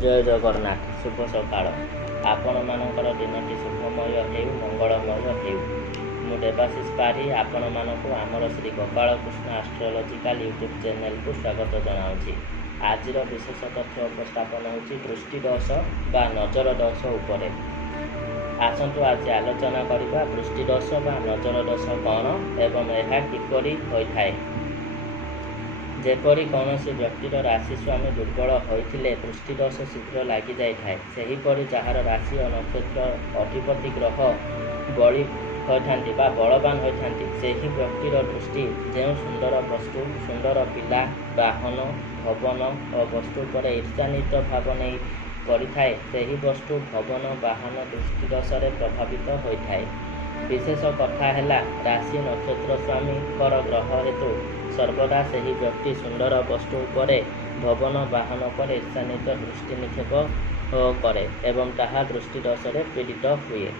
जय जगन्नाथ शुभ सकाळ आपण मानकर दिनटी शुभमय हेउ मंगलमय हेउ मु देवाशीष पाढ़ी आपण मानक आमर Shri Gopal Krishna astrological YouTube channel को स्वागत जनाऊँगी। आज विशेष तथ्य उपस्थापन होची दृष्टि दोष बा नजर दोष उपरे। आसतु आज आलोचना करिबा दृष्टि दोष बा नजर दोष कौन एवं यह किपरि होइथाय। जेपरि कौनसी व्यक्तिर राशि स्वामी दुर्बल होइथिले दृष्टिदोष शीघ्र लगी जाए सेहीपरि जार राशि और नक्षत्र अधिपति ग्रह बली होइथांती बा बलवान होइथांती सेही व्यक्तिर दृष्टि जो सुंदर वस्तु सुंदर पिला वाहन भवन और वस्तु पर ईर्षान्वित भाव नहीं करिथाए सेही वस्तु भवन वाहन दृष्टिदोषरे प्रभावित होइथाए। विशेष कथा है राशि नक्षत्र स्वामी ग्रह हेतु सर्वदा सही व्यक्ति सुंदर वस्तु पर भवन वाहन पर ईर्षान्वित दृष्टि निक्षेप करे एवं ताहा दृष्टिदोष पीड़ित हुए।